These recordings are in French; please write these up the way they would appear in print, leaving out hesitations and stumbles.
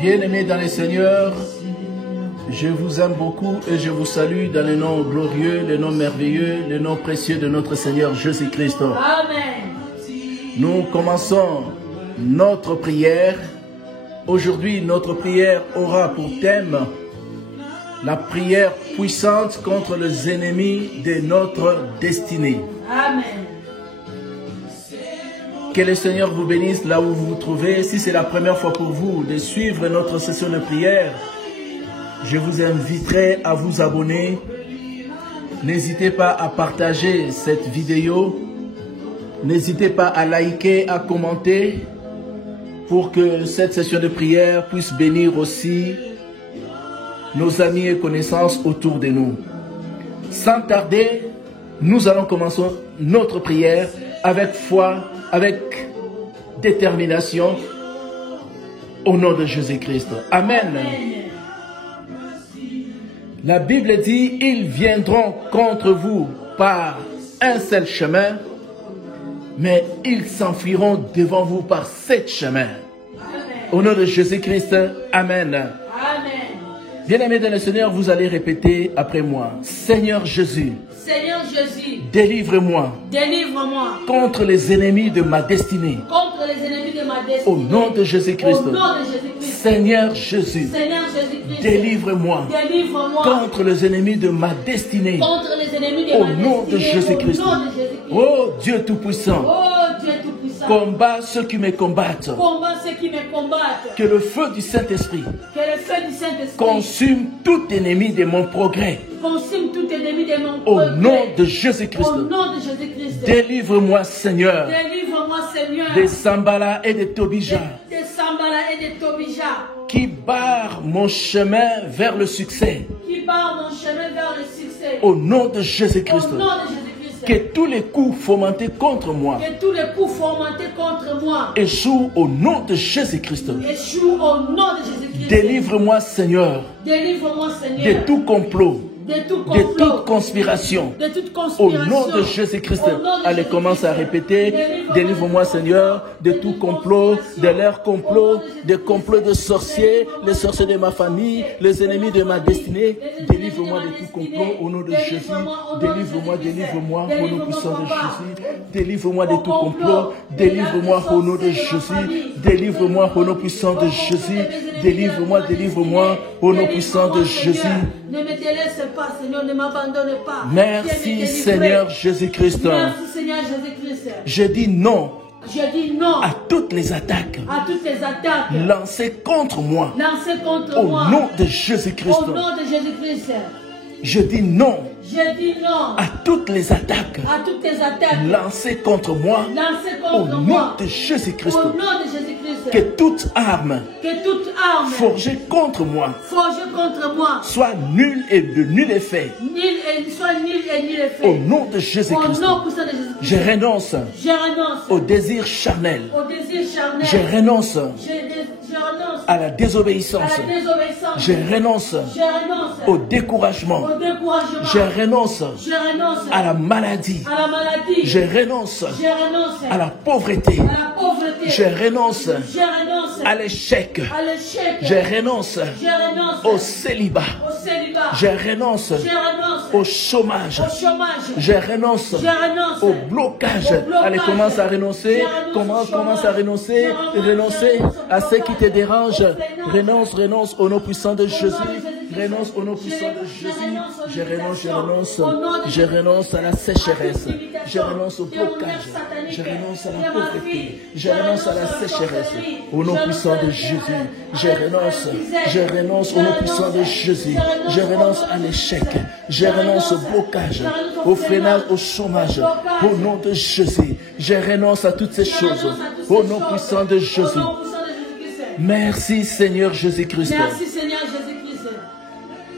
Bien-aimés dans les Seigneurs, je vous aime beaucoup et je vous salue dans le nom glorieux, le nom merveilleux, le nom précieux de notre Seigneur Jésus-Christ. Amen. Nous commençons notre prière. Aujourd'hui, notre prière aura pour thème la prière puissante contre les ennemis de notre destinée. Amen. Que le Seigneur vous bénisse là où vous vous trouvez. Si c'est la première fois pour vous de suivre notre session de prière, je vous inviterai à vous abonner. N'hésitez pas à partager cette vidéo. N'hésitez pas à liker, à commenter pour que cette session de prière puisse bénir aussi nos amis et connaissances autour de nous. Sans tarder, nous allons commencer notre prière avec foi, avec détermination, au nom de Jésus-Christ. Amen. La Bible dit, ils viendront contre vous par un seul chemin, mais ils s'enfuiront devant vous par 7 chemins. Au nom de Jésus-Christ, Amen. Amen. Bien-aimés dans le Seigneur, vous allez répéter après moi. Seigneur Jésus, Seigneur Jésus, délivre-moi délivre-moi contre les ennemis de ma destinée. contre les ennemis de ma destinée. Au nom de Jésus-Christ. Au nom de Jésus-Christ. Seigneur Jésus, Seigneur Jésus-Christ, délivre-moi délivre-moi contre les ennemis de ma destinée. contre les ennemis de Au ma nom de destinée. Jésus-Christ. Au nom de Jésus-Christ. Oh Dieu Tout-Puissant, Oh Dieu Tout-Puissant, combat ceux qui me combattent. combat ceux qui me combattent. Que le feu du Saint-Esprit Que le feu du Saint-Esprit consume tout ennemi de mon progrès. consume tout ennemi de mon Au progrès. nom de Jésus-Christ. Au nom de Jésus-Christ. Délivre-moi, Seigneur, Délivre-moi, Seigneur, des Sambala et des Tobija de Sambala et de Tobija qui barrent mon chemin vers le succès. qui barrent mon chemin vers le succès. Au nom de Jésus-Christ. Au nom de Jésus-Christ. Que tous les coups fomentés contre moi Que tous les coups fomentés contre moi échouent au nom de Jésus-Christ. échouent au nom de Jésus-Christ. Délivre-moi, Seigneur, Délivre-moi, de Seigneur, tout complot, de tout de complot, toute conspiration. de toute Au conspiration. nom de Jésus-Christ. Au nom de Allez, Jésus-Christ. commence à répéter. Délivre-moi, Seigneur, de tout complot, de leurs complots, des complots de sorciers, les sorciers de ma famille, les ennemis de ma destinée. Délivre-moi de tout complot au nom de Jésus. Délivre-moi, délivre-moi au nom puissant de Jésus. Délivre-moi de tout complot. Délivre-moi au nom de Jésus. Délivre-moi au nom puissant de Jésus. Délivre-moi, délivre-moi au nom puissant de Jésus. Ne me délaisse pas, Seigneur, ne m'abandonne pas. Merci Seigneur Jésus-Christ. Merci Seigneur Jésus-Christ. Je dis non Je dis non à toutes les attaques à toutes les attaques lancées contre moi lancées contre au moi. nom de Jésus-Christ. Au nom de Jésus-Christ. Je dis non Je dis non à toutes les attaques à toutes les attaques lancées contre moi lancées au contre nom moi. de Jésus-Christ. Au nom de Jésus-Christ. Que toute arme Que toute arme forgée contre moi forgée contre moi soit nulle et de nul effet soit nulle et nul effet. au nom de Au Jésus-Christ. nom puissant de Jésus-Christ. Je renonce Je renonce au désir charnel. au désir charnel. Je renonce Je renonce à la désobéissance. à la désobéissance. Je renonce Je renonce au découragement. au découragement. Je renonce Je renonce à la maladie. à la maladie. Je renonce Je renonce à la pauvreté. à la pauvreté. Je renonce Je renonce à l'échec. à l'échec. Je renonce Je renonce au célibat. au célibat. Je renonce Je renonce au chômage. au chômage. Je renonce Je renonce au blocage. au blocage. Allez, commence à renoncer. Je renonce au Commence à chômage. renoncer. Je Renoncer renonce à ce qui te au dérange. blocage. Renonce au nom puissant de Jésus. Jésus-Christ. Renonce au nom puissant de Je Jésus. renonce aux Je renonce, je limitations. renonce. Au nom de Je renonce à la sécheresse. à toute limitation. Je renonce au blocage. Je renonce à la pauvreté. Je renonce à la sécheresse. Au nom puissant de Jésus. Je renonce au nom puissant de Jésus. Je renonce à l'échec. Je renonce au blocage, au freinage, au chômage. Au nom de Jésus. Je renonce à toutes ces choses. Au nom puissant de Jésus. Au nom puissant de Jésus-Christ. Merci Seigneur Jésus-Christ. Merci Seigneur Jésus-Christ.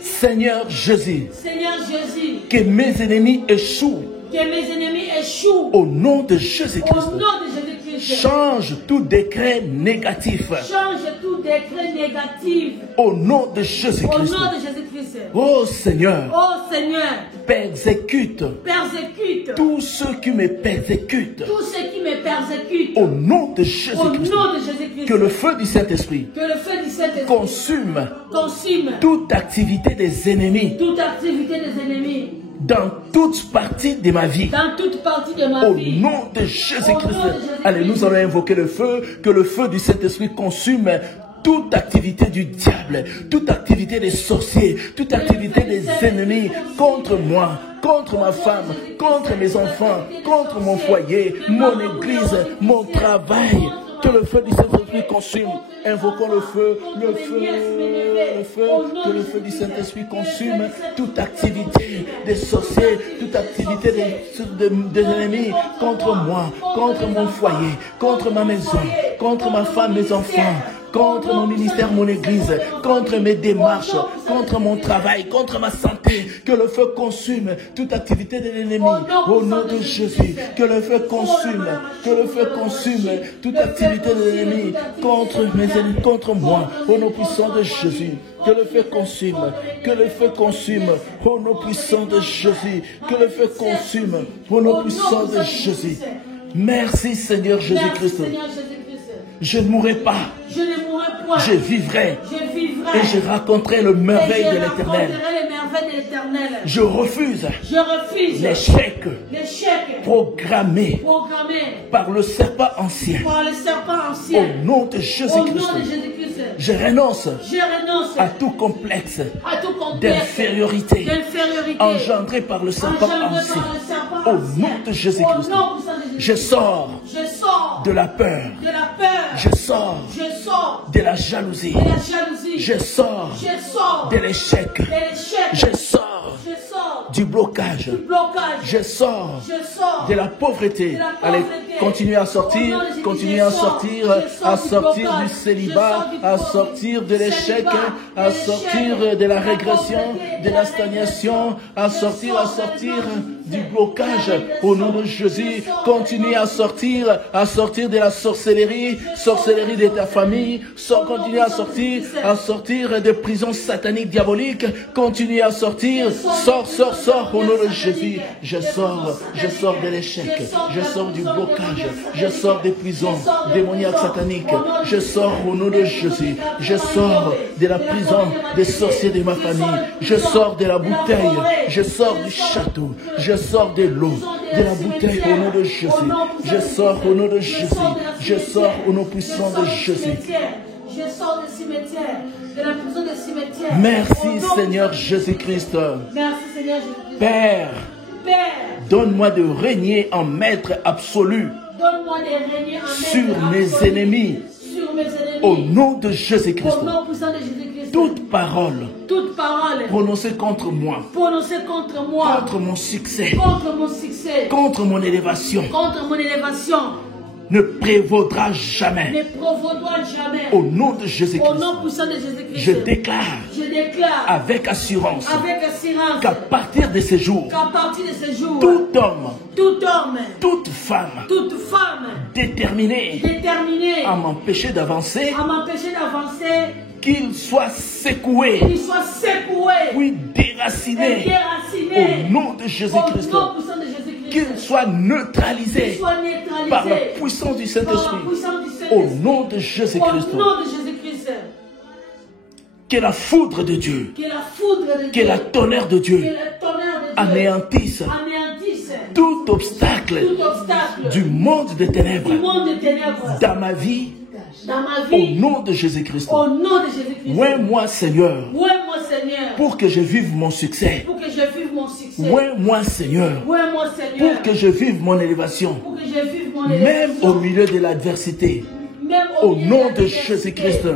Seigneur Jésus, Seigneur Jésus, que mes ennemis échouent que mes ennemis échouent au nom de au Jésus-Christ. nom de Jésus-Christ. Jésus-Christ. Change tout décret négatif. Change tout décret négatif. Au nom de Au Jésus-Christ. nom de Jésus-Christ. Oh Seigneur, Oh Seigneur, persécute persécute tous ceux qui me persécutent. tous ceux qui me persécutent. Au nom de Au Jésus-Christ. nom de Jésus-Christ. Que le feu du Saint-Esprit Que le feu du Saint-Esprit consume consume toute activité des ennemis toute activité des ennemis dans toute partie de ma vie. dans toute partie de ma Au vie. nom de Jésus-Christ. Au nom de Jésus-Christ. Allez, nous allons invoquer le feu. Que le feu du Saint-Esprit consume toute activité du diable, toute activité des sorciers, toute activité des ennemis contre moi, contre ma femme, contre mes enfants, contre mon foyer, mon église, mon travail. Que le feu du Saint-Esprit consume. Invoquons le feu, le feu, le feu. Que le feu du Saint-Esprit consume toute activité des sorciers, toute activité des ennemis contre moi, contre mon foyer, contre ma maison, contre ma femme, mes enfants, contre mon ministère, mon église, contre mes démarches, contre mon travail, contre ma santé. Que le feu consume toute activité de l'ennemi. Au nom de Jésus, que le feu consume, que le feu consume toute activité de l'ennemi contre mes ennemis, contre moi. Au nom puissant de Jésus, que le feu consume, que le feu consume. Au nom puissant de Jésus, que le feu consume. Au nom puissant de Jésus. Merci Seigneur Jésus-Christ. Je ne mourrai pas. Je ne mourrai point. Je vivrai. Je vivrai. Et je raconterai le merveille de l'Éternel. Je refuse l'échec programmé par le serpent ancien. Au nom de Jésus-Christ. Je renonce à tout complexe d'infériorité engendré par le serpent ancien. Au nom de Jésus-Christ. Je sors de la peur. Je sors de la jalousie. Je sors de l'échec. Je sors du blocage. Je sors de la pauvreté. Allez, continuez à sortir, continuez à sortir du célibat, à sortir de l'échec, à sortir de la régression, de la stagnation, à sortir du blocage. Au nom de Jésus, continuez à sortir de la sorcellerie de ta famille, continuez à sortir des prisons sataniques, diaboliques, continuez à sortir, sors, au nom de Jésus. Je sors de l'échec, je sors du blocage, je sors des prisons démoniaques sataniques, je sors au nom de Jésus, je sors de la prison des sorciers de ma famille, je sors de la bouteille, je sors du château, je sors de l'eau, de la bouteille au nom de Jésus, je sors au nom de Jésus, je sors au nom puissant de Jésus. Je sors du cimetière, de la prison des cimetières. Merci Seigneur Jésus-Christ. Merci Seigneur Jésus-Christ. Père, donne-moi de régner en maître absolu sur mes ennemis. Au nom de Jésus-Christ. Toute parole prononcée contre moi, contre mon succès, contre mon élévation, ne prévaudra jamais. Au nom de Jésus-Christ, je déclare avec assurance qu'à partir de ce jour, tout homme, toute femme déterminé à m'empêcher d'avancer, qu'il soit secoué, puis déraciné au nom de Jésus-Christ. Qu'il soit neutralisé par la puissance du Saint-Esprit. Au nom de Jésus-Christ. Que la foudre de Dieu, que la tonnerre de Dieu anéantisse tout obstacle du monde des ténèbres dans ma vie. Au nom de Jésus-Christ. Ouais-moi Seigneur. Pour que je vive mon succès. Ouais-moi Seigneur. Pour que je vive mon élévation. Même au milieu de l'adversité. Au nom de Jésus-Christ.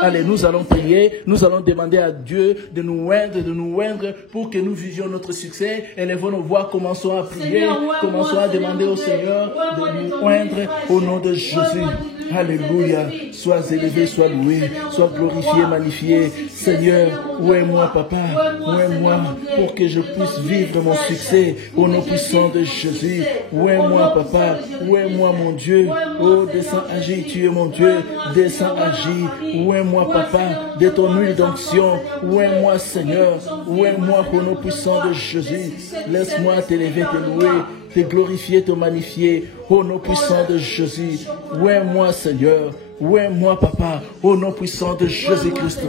Allez, nous allons prier. Nous allons demander à Dieu de nous oindre pour que nous vivions notre succès. Élevons nos voix, commençons à prier. Commençons à demander au Seigneur de nous oindre au nom de Jésus. Alléluia. Sois élevé, sois loué, sois glorifié, magnifié. Seigneur, où est moi, Papa? Où est moi pour que je puisse vivre mon succès au nom puissant de Jésus? Où est moi, Papa? Où est moi, mon Dieu? Oh, descends, agis, tu es mon Dieu. Descends, agis. Où est moi, Papa? De ton huile d'onction. Où est moi, Seigneur? Où est moi, au nom puissant de Jésus? Laisse-moi t'élever, te louer, te glorifier, te magnifier, au nom puissant de Jésus. Où est moi, Seigneur? Où est moi, Papa? Au nom puissant de Jésus-Christ.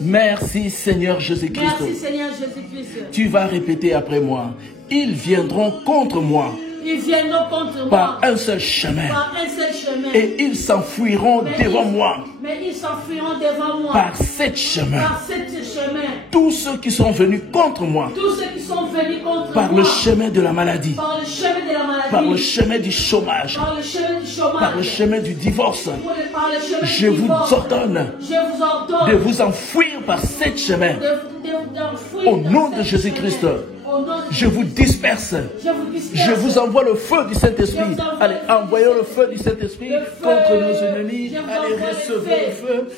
Merci, Seigneur Jésus-Christ. Merci, Seigneur Jésus-Christ. Tu vas répéter après moi. Ils viendront contre moi. Ils viendront contre moi par un seul chemin. Par un seul chemin. Et ils s'enfuiront devant moi. Mais ils s'enfuiront devant moi. Par sept chemins. Par sept chemins. Tous ceux qui sont venus contre moi. Tous ceux qui sont venus contre par moi. Le chemin de la maladie. Par le chemin de la maladie. Par le chemin du chômage. Par le chemin du chômage. Par le chemin du divorce. Par le chemin Je du vous divorce. ordonne. Je vous ordonne. De vous enfuir par sept chemins. Au nom de Jésus-Christ. Je vous disperse. Je vous envoie le feu du Saint-Esprit. Allez, envoyons le feu du Saint-Esprit contre nos ennemis. Allez, recevez le feu.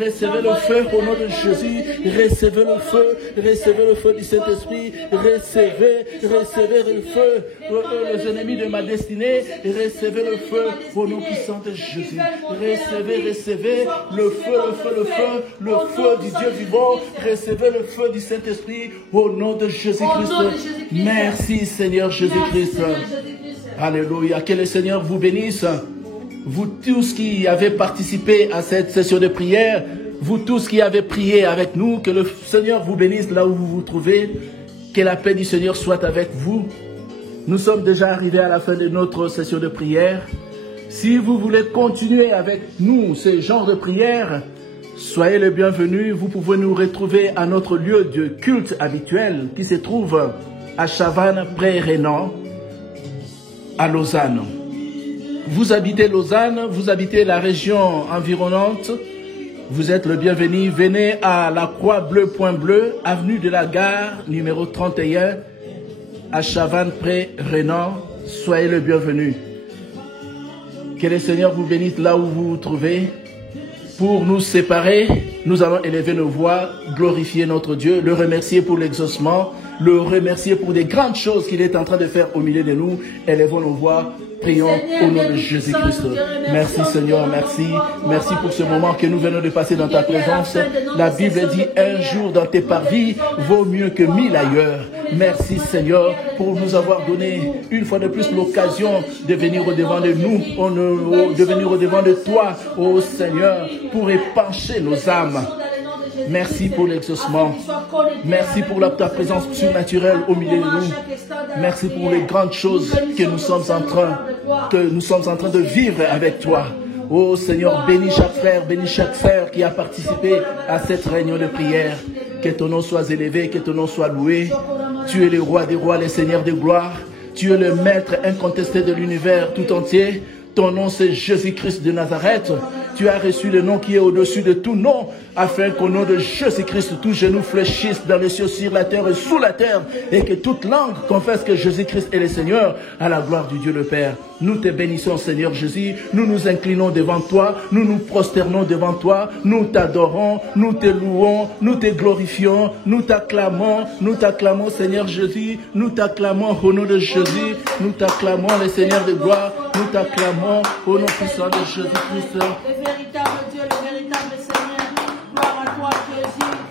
Recevez le feu au nom de Jésus. Recevez le feu du Saint-Esprit. Recevez le feu. Les ennemis de ma destinée. Recevez le feu au nom puissant de Jésus. Recevez le feu du Dieu vivant. Recevez le feu du Saint-Esprit au nom de Jésus-Christ. Merci Seigneur Jésus-Christ. Alléluia. Que le Seigneur vous bénisse. Vous tous qui avez participé à cette session de prière, vous tous qui avez prié avec nous, que le Seigneur vous bénisse là où vous vous trouvez. Que la paix du Seigneur soit avec vous. Nous sommes déjà arrivés à la fin de notre session de prière. Si vous voulez continuer avec nous ce genre de prière, soyez les bienvenus. Vous pouvez nous retrouver à notre lieu de culte habituel qui se trouve à Chavannes, près Renan, à Lausanne. Vous habitez Lausanne, vous habitez la région environnante, vous êtes le bienvenu. Venez à la Croix Bleue, Point Bleu, avenue de la Gare, numéro 31, à Chavannes, près Renan. Soyez le bienvenu. Que le Seigneur vous bénisse là où vous vous trouvez. Pour nous séparer, nous allons élever nos voix, glorifier notre Dieu, le remercier pour l'exaucement, le remercier pour des grandes choses qu'il est en train de faire au milieu de nous. Élevons nos voix, prions au nom de Jésus-Christ. Merci Seigneur, merci. Merci pour ce moment que nous venons de passer dans ta présence. La Bible dit, un jour dans tes parvis vaut mieux que 1000 ailleurs. Merci Seigneur pour nous avoir donné une fois de plus l'occasion de venir au-devant de nous, de venir au-devant de toi, ô Seigneur, pour épancher nos âmes. Merci pour l'exaucement. Merci pour ta présence surnaturelle au milieu de nous. Merci pour les grandes choses que nous sommes en train de vivre avec toi. Oh Seigneur, bénis chaque frère, bénis chaque sœur qui a participé à cette réunion de prière. Que ton nom soit élevé, que ton nom soit loué. Tu es le roi des rois, le Seigneur des gloires. Tu es le maître incontesté de l'univers tout entier. Ton nom c'est Jésus-Christ de Nazareth. Tu as reçu le nom qui est au-dessus de tout nom, afin qu'au nom de Jésus-Christ, tout genou fléchisse dans les cieux, sur la terre et sous la terre, et que toute langue confesse que Jésus-Christ est le Seigneur, à la gloire du Dieu le Père. Nous te bénissons, Seigneur Jésus. Nous nous inclinons devant toi, nous nous prosternons devant toi, nous t'adorons, nous te louons, nous te glorifions, nous t'acclamons, Seigneur Jésus, nous t'acclamons au nom de Jésus, nous t'acclamons, le Seigneur de gloire, nous t'acclamons au nom puissant de Jésus-Christ. Le véritable Dieu, le véritable Seigneur, gloire à toi Jésus.